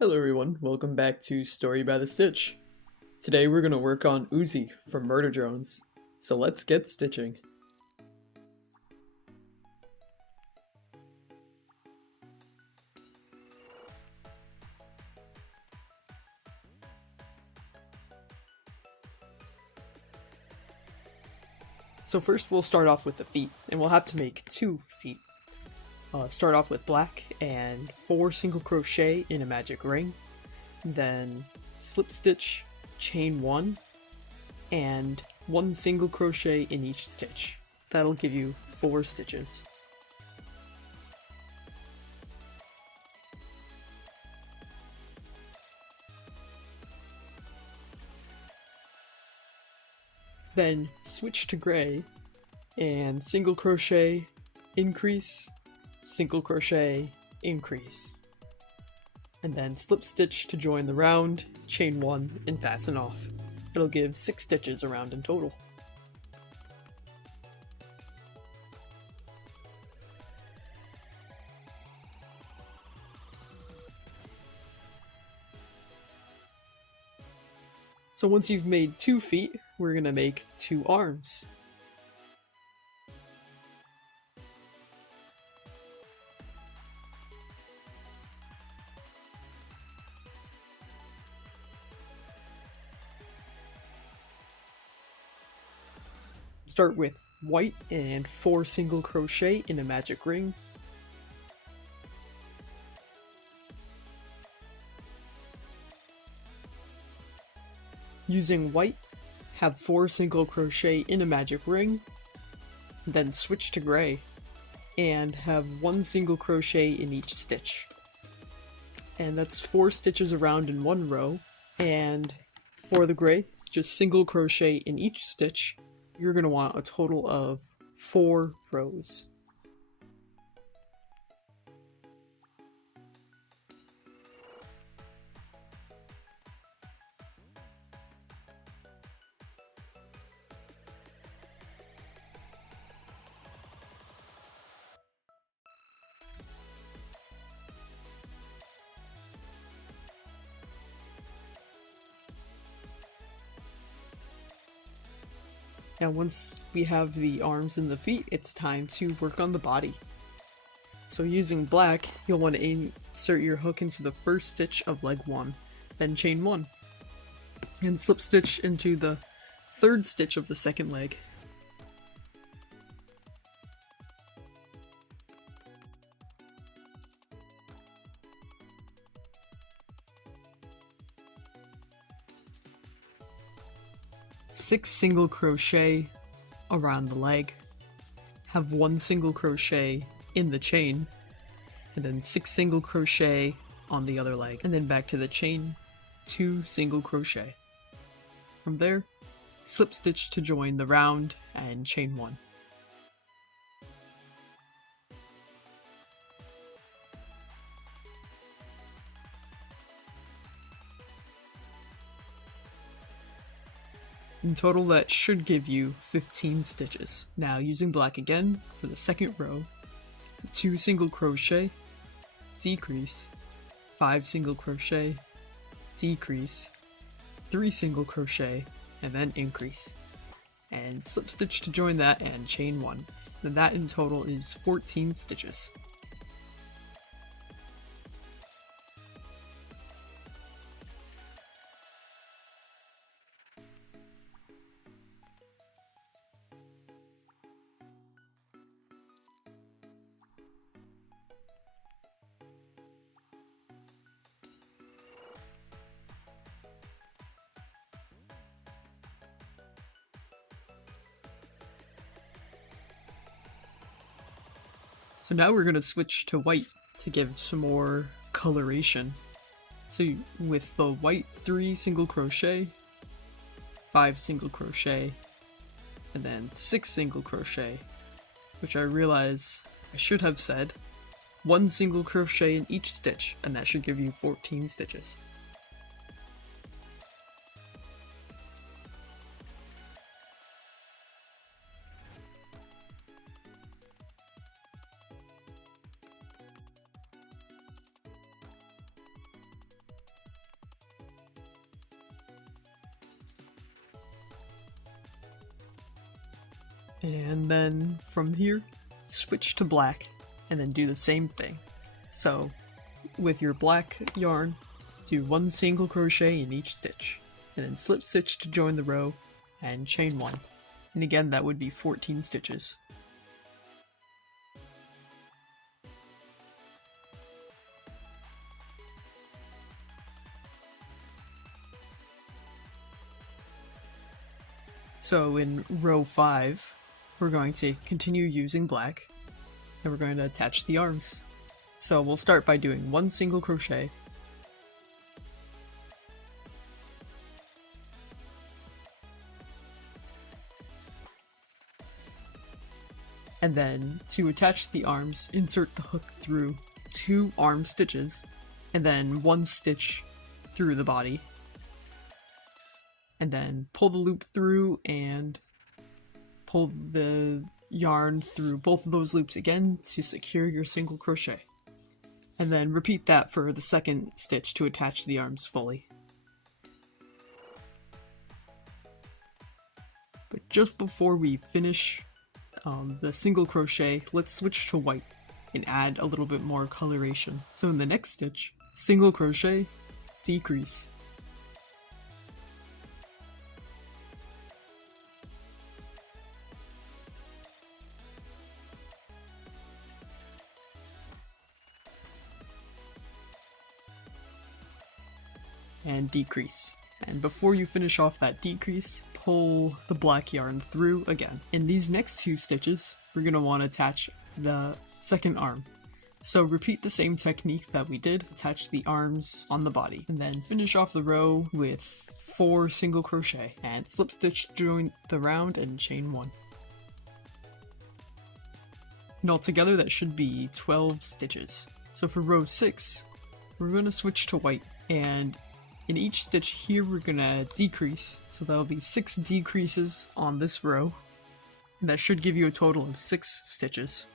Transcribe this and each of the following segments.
Hello everyone, welcome back to Story by the Stitch. Today we're going to work on Uzi from Murder Drones, so let's get stitching. So first we'll start off with the feet, and we'll have to make 2 feet. Start off with black and 4 single crochet in a magic ring, then slip stitch, chain 1, and 1 single crochet in each stitch. That'll give you 4 stitches. Then switch to gray and single crochet, increase, single crochet, increase. And then slip stitch to join the round, chain 1, and fasten off. It'll give 6 stitches around in total. So once you've made 2 feet, we're going to make 2 arms. Start with white and 4 single crochet in a magic ring. Using white, have 4 single crochet in a magic ring, then switch to gray and have 1 single crochet in each stitch. And that's 4 stitches around in one row, and for the gray, just single crochet in each stitch. You're going to want a total of 4 rows. Now once we have the arms and the feet, it's time to work on the body. So using black, you'll want to insert your hook into the first stitch of leg 1, then chain 1, and slip stitch into the third stitch of the second leg. Six single crochet around the leg, have 1 single crochet in the chain, and then 6 single crochet on the other leg, and then back to the chain, 2 single crochet. From there, slip stitch to join the round and chain 1. In total, that should give you 15 stitches. Now using black again, for the second row, 2 single crochet, decrease, 5 single crochet, decrease, 3 single crochet, and then increase. And slip stitch to join that and chain 1. Then that in total is 14 stitches. So now we're going to switch to white to give some more coloration. So with the white, 3 single crochet, 5 single crochet, and then 6 single crochet, which I realize I should have said, 1 single crochet in each stitch, and that should give you 14 stitches. And then from here, switch to black, and then do the same thing. So with your black yarn, do 1 single crochet in each stitch, and then slip stitch to join the row, and chain 1. And again, that would be 14 stitches. So in row 5, we're going to continue using black, and we're going to attach the arms. So we'll start by doing 1 single crochet, and then to attach the arms, insert the hook through 2 arm stitches, and then 1 stitch through the body, and then pull the loop through and pull the yarn through both of those loops again to secure your single crochet. And then repeat that for the second stitch to attach the arms fully. But just before we finish the single crochet, let's switch to white and add a little bit more coloration. So in the next stitch, single crochet, decrease, and decrease. And before you finish off that decrease, pull the black yarn through again. In these next 2 stitches, we're going to want to attach the second arm. So repeat the same technique that we did, attach the arms on the body, and then finish off the row with 4 single crochet, and slip stitch to join the round and chain 1. And altogether that should be 12 stitches. So for row 6, we're going to switch to white, and in each stitch here we're gonna decrease, so that'll be 6 decreases on this row, and that should give you a total of 6 stitches.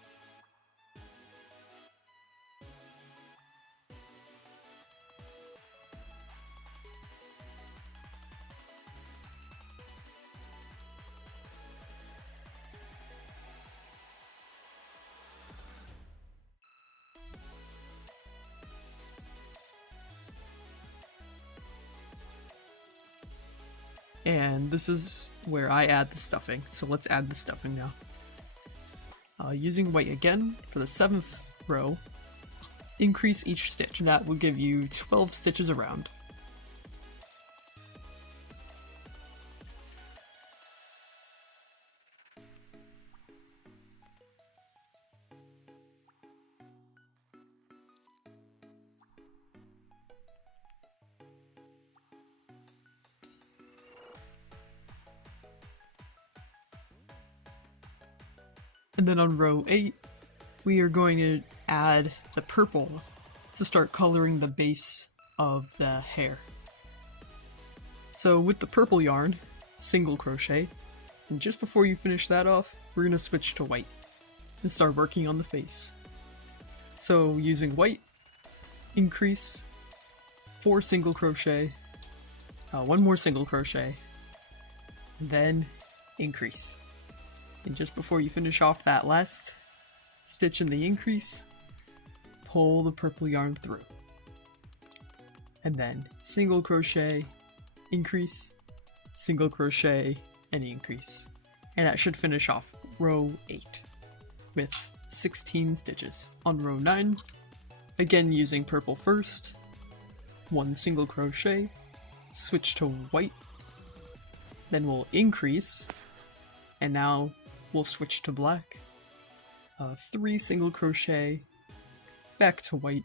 And this is where I add the stuffing, so let's add the stuffing now. Using white again, for the 7th row, increase each stitch, and that will give you 12 stitches around. And then on row 8, we are going to add the purple to start coloring the base of the hair. So with the purple yarn, single crochet, and just before you finish that off, we're going to switch to white and start working on the face. So using white, increase, 4 single crochet, 1 more single crochet, then increase. And just before you finish off that last stitch in the increase, pull the purple yarn through. And then single crochet, increase, single crochet, and increase. And that should finish off row 8 with 16 stitches. On row 9, again using purple first, 1 single crochet, switch to white, then we'll increase, and now we'll switch to black, 3 single crochet, back to white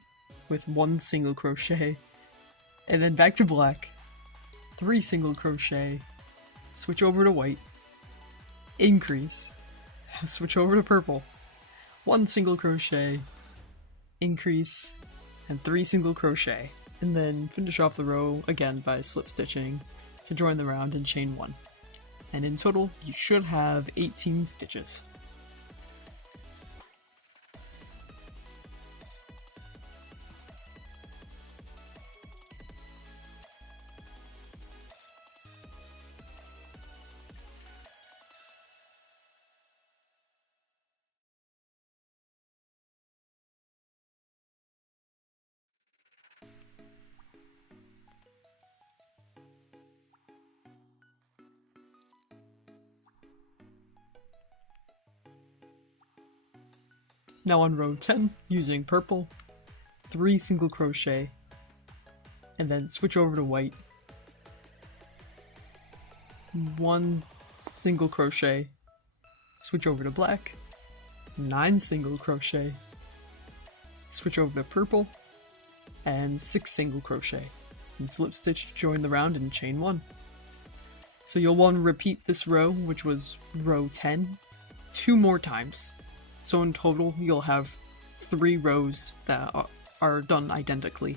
with 1 single crochet, and then back to black, 3 single crochet, switch over to white, increase, switch over to purple, 1 single crochet, increase, and 3 single crochet, and then finish off the row again by slip stitching to join the round and chain 1. And in total, you should have 18 stitches. Now on row 10, using purple, 3 single crochet, and then switch over to white, 1 single crochet, switch over to black, 9 single crochet, switch over to purple, and 6 single crochet, and slip stitch to join the round and chain 1. So you'll want to repeat this row, which was row 10, 2 more times. So in total, you'll have 3 rows that are done identically.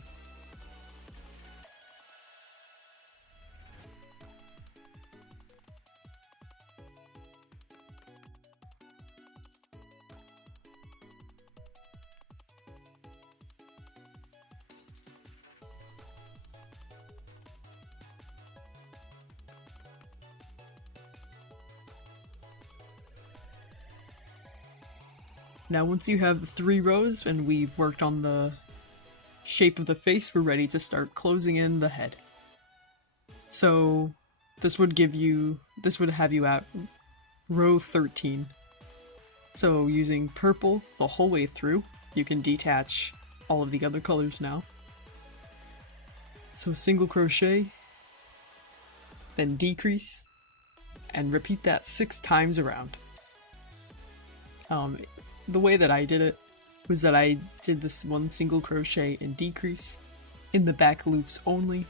Now once you have the 3 rows and we've worked on the shape of the face, we're ready to start closing in the head. So this would have you at row 13. So using purple the whole way through, you can detach all of the other colors now. So single crochet, then decrease, and repeat that 6 times around. The way that I did it was that I did this 1 single crochet and decrease in the back loops only,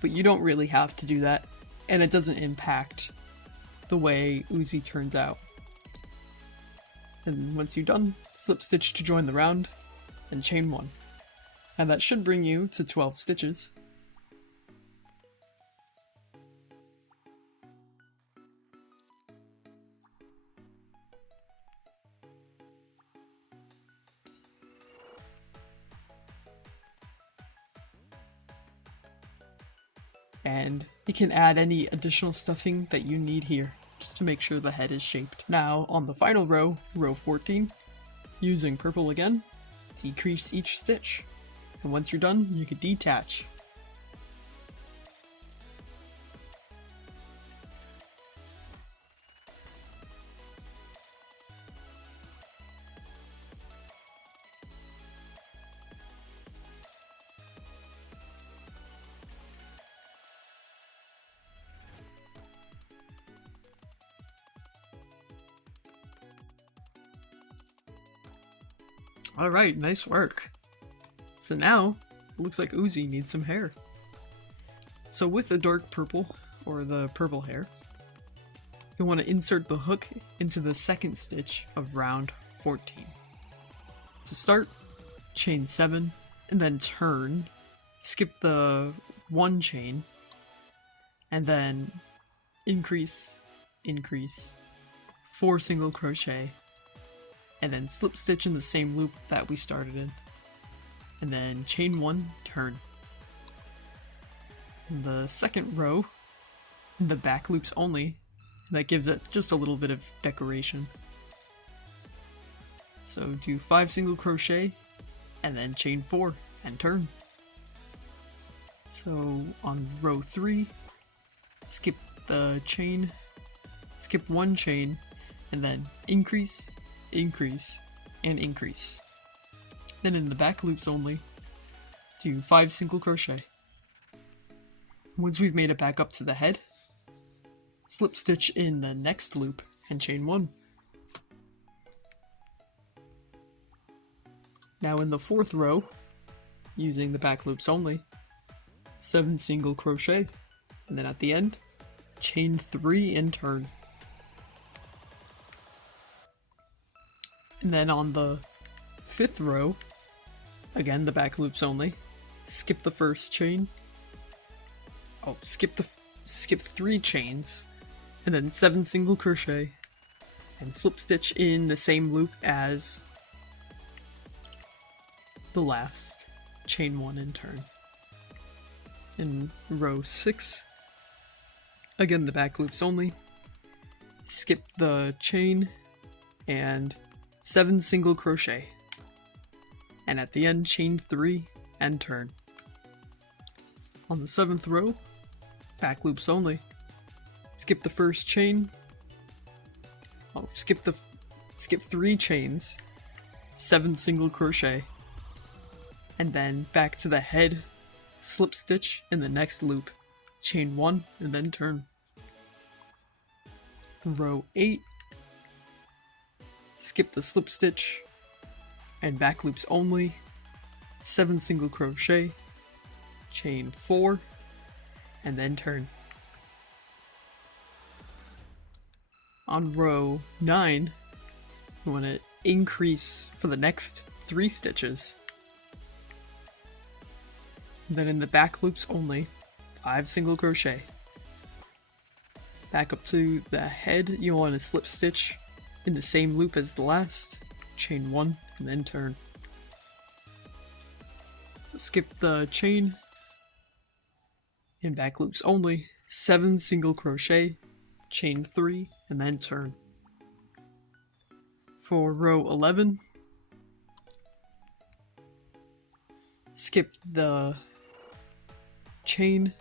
but you don't really have to do that, and it doesn't impact the way Uzi turns out. And once you're done, slip stitch to join the round, and chain 1. And that should bring you to 12 stitches. And you can add any additional stuffing that you need here, just to make sure the head is shaped. Now, on the final row, row 14, using purple again, decrease each stitch. And once you're done, you can detach. Alright, nice work. So now, it looks like Uzi needs some hair. So with the dark purple, or the purple hair, you'll want to insert the hook into the second stitch of round 14. To start, chain 7, and then turn, skip the 1 chain, and then increase, 4 single crochet, and then slip stitch in the same loop that we started in, and then chain 1, turn. In the second row, in the back loops only, that gives it just a little bit of decoration. So do 5 single crochet, and then chain 4, and turn. So on row 3, skip the chain, skip 1 chain, and then increase, and increase. Then in the back loops only, do 5 single crochet. Once we've made it back up to the head, slip stitch in the next loop and chain 1. Now in the 4th row, using the back loops only, 7 single crochet, and then at the end, chain 3 and turn. And then on the 5th row, again the back loops only, skip the first chain, skip 3 chains, and then 7 single crochet, and slip stitch in the same loop as the last, chain 1 and turn. In row 6, again the back loops only, skip the chain, and 7 single crochet, and at the end chain 3 and turn. On the 7th row, back loops only, skip the first chain, skip 3 chains, 7 single crochet, and then back to the head, slip stitch in the next loop, chain 1 and then turn. Row 8, skip the slip stitch and back loops only, 7 single crochet, chain 4 and then turn. On row 9, you want to increase for the next 3 stitches. And then in the back loops only, 5 single crochet. Back up to the head, you want to slip stitch in the same loop as the last, chain 1 and then turn. So skip the chain, in back loops only, 7 single crochet, chain 3 and then turn. For row 11, skip the chain,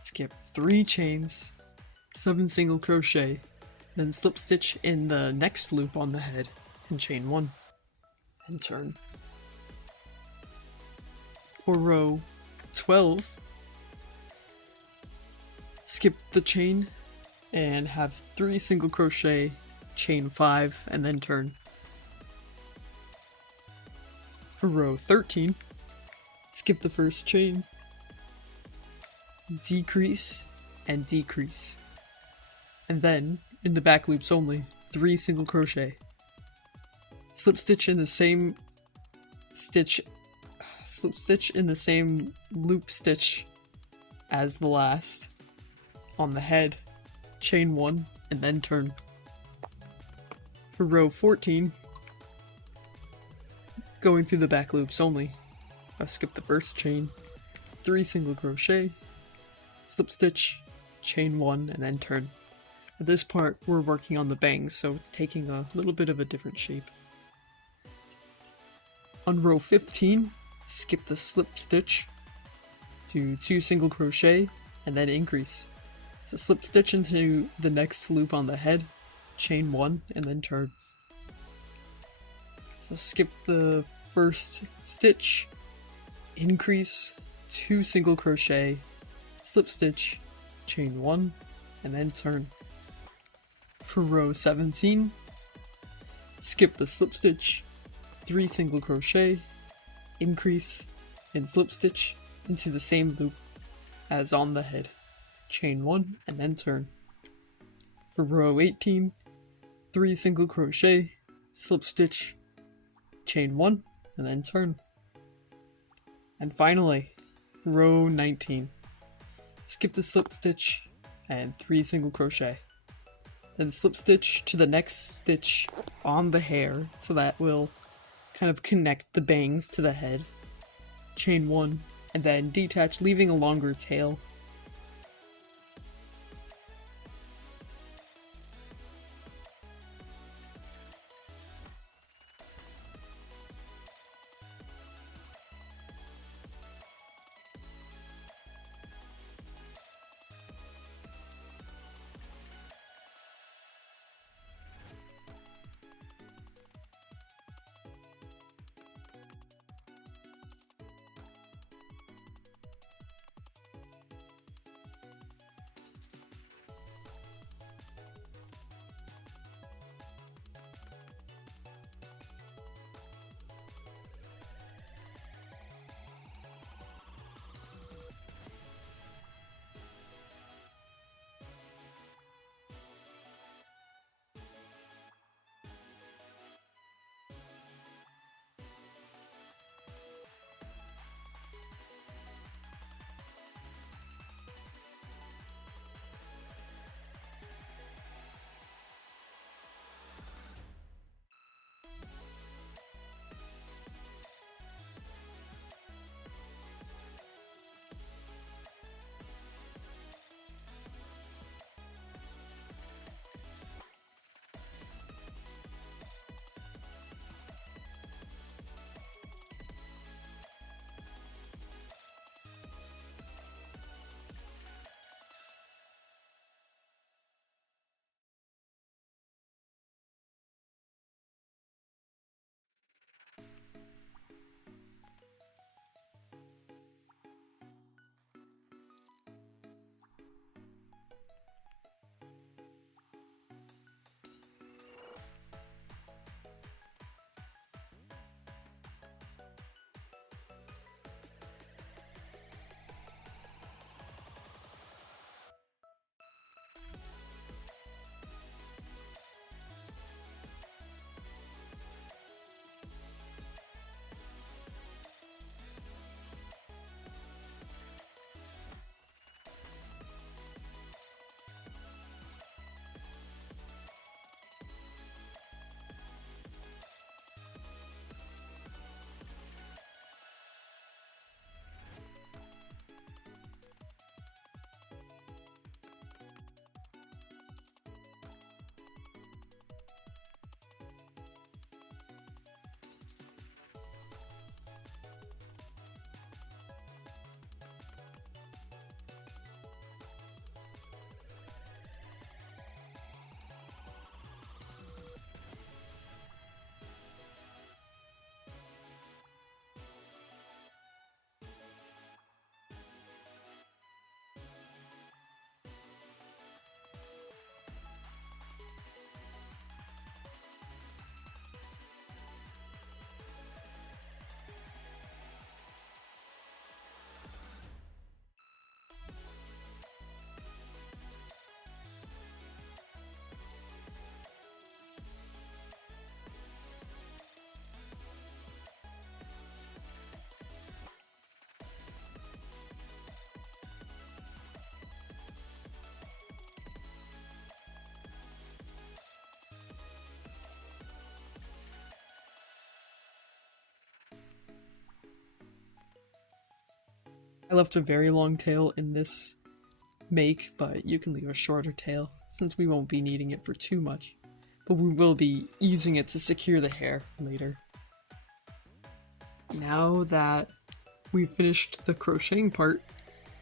skip 3 chains, 7 single crochet, then slip stitch in the next loop on the head and chain 1 and turn. For row 12, skip the chain and have 3 single crochet, chain 5 and then turn. For row 13, skip the first chain, decrease and decrease, and then in the back loops only, 3 single crochet, slip stitch in the same loop stitch as the last on the head, chain 1 and then turn. For row 14, going through the back loops only, I skip the first chain, 3 single crochet, slip stitch, chain 1 and then turn. At this part we're working on the bangs, so it's taking a little bit of a different shape. On row 15, skip the slip stitch to 2 single crochet and then increase. So slip stitch into the next loop on the head, chain 1 and then turn. So skip the first stitch, increase, 2 single crochet, slip stitch, chain 1 and then turn. For row 17, skip the slip stitch, 3 single crochet, increase and slip stitch into the same loop as on the head, chain 1 and then turn. For row 18, 3 single crochet, slip stitch, chain 1 and then turn. And finally, row 19, skip the slip stitch and 3 single crochet, then slip stitch to the next stitch on the hair, so that will kind of connect the bangs to the head, chain 1 and then detach, leaving a longer tail. I left a very long tail in this make, but you can leave a shorter tail since we won't be needing it for too much. But we will be using it to secure the hair later. Now that we've finished the crocheting part,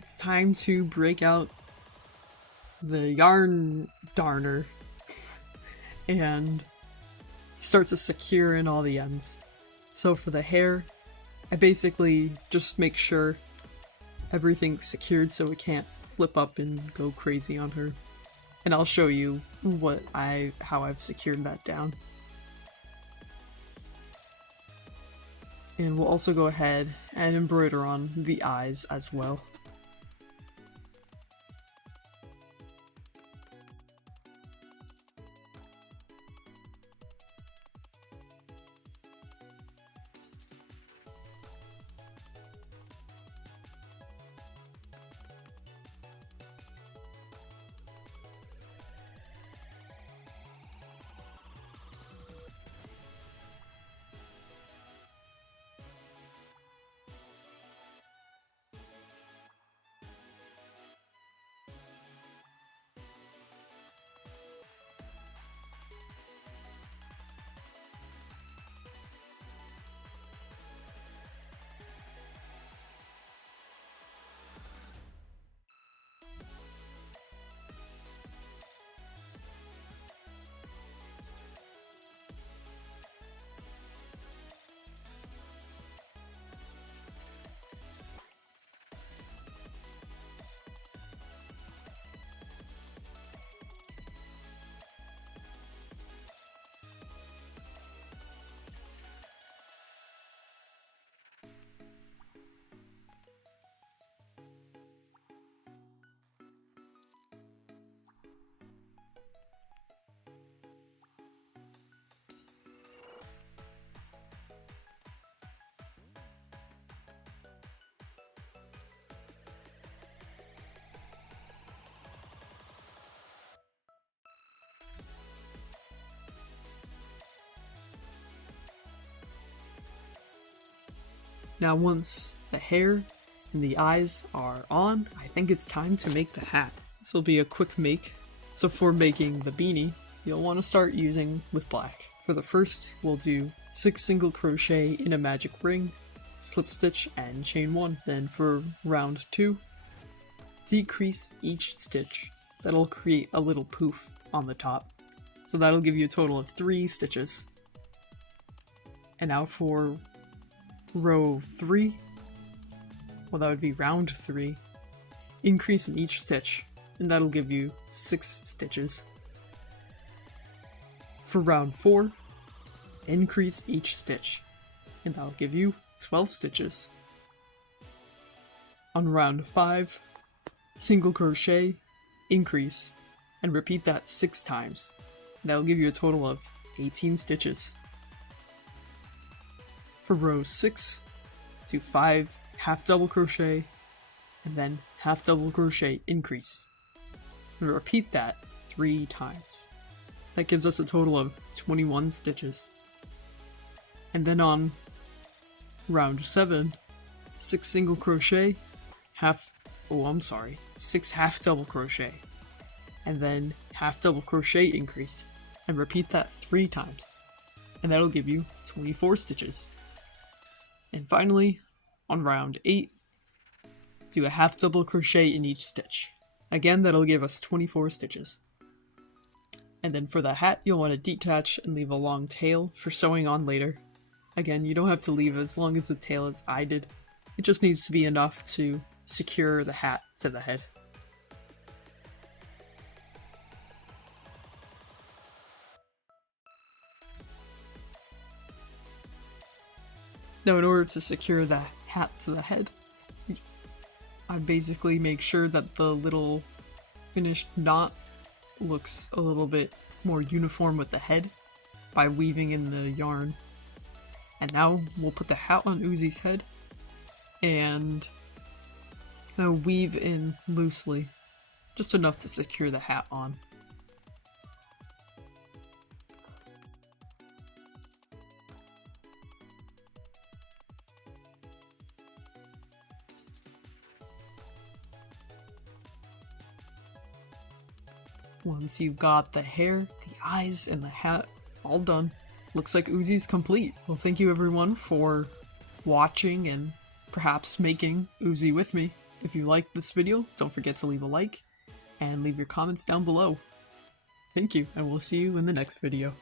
it's time to break out the yarn darner and start to secure in all the ends. So for the hair, I basically just make sure everything's secured so it can't flip up and go crazy on her. And I'll show you how I've secured that down. And we'll also go ahead and embroider on the eyes as well. Now once the hair and the eyes are on, I think it's time to make the hat. This will be a quick make. So for making the beanie, you'll want to start using with black. For the first, we'll do 6 single crochet in a magic ring, slip stitch, and chain 1. Then for round 2, decrease each stitch. That'll create a little poof on the top. So that'll give you a total of 3 stitches. And now for row 3, well, that would be round 3, increase in each stitch, and that'll give you 6 stitches. For round 4, increase each stitch, and that'll give you 12 stitches. On round 5, single crochet, increase, and repeat that 6 times. That'll give you a total of 18 stitches. For row 6, do 5 half double crochet, and then half double crochet increase. And repeat that 3 times. That gives us a total of 21 stitches. And then on round 7, 6 single crochet, 6 half double crochet, and then half double crochet increase, and repeat that 3 times. And that'll give you 24 stitches. And finally, on round 8, do a half double crochet in each stitch. Again, that'll give us 24 stitches. And then for the hat, you'll want to detach and leave a long tail for sewing on later. Again, you don't have to leave as long as the tail as I did. It just needs to be enough to secure the hat to the head. Now, in order to secure the hat to the head, I basically make sure that the little finished knot looks a little bit more uniform with the head by weaving in the yarn. And now we'll put the hat on Uzi's head and now weave in loosely, just enough to secure the hat on. Once you've got the hair, the eyes, and the hat all done, looks like Uzi's complete. Well, thank you everyone for watching and perhaps making Uzi with me. If you liked this video, don't forget to leave a like and leave your comments down below. Thank you, and we'll see you in the next video.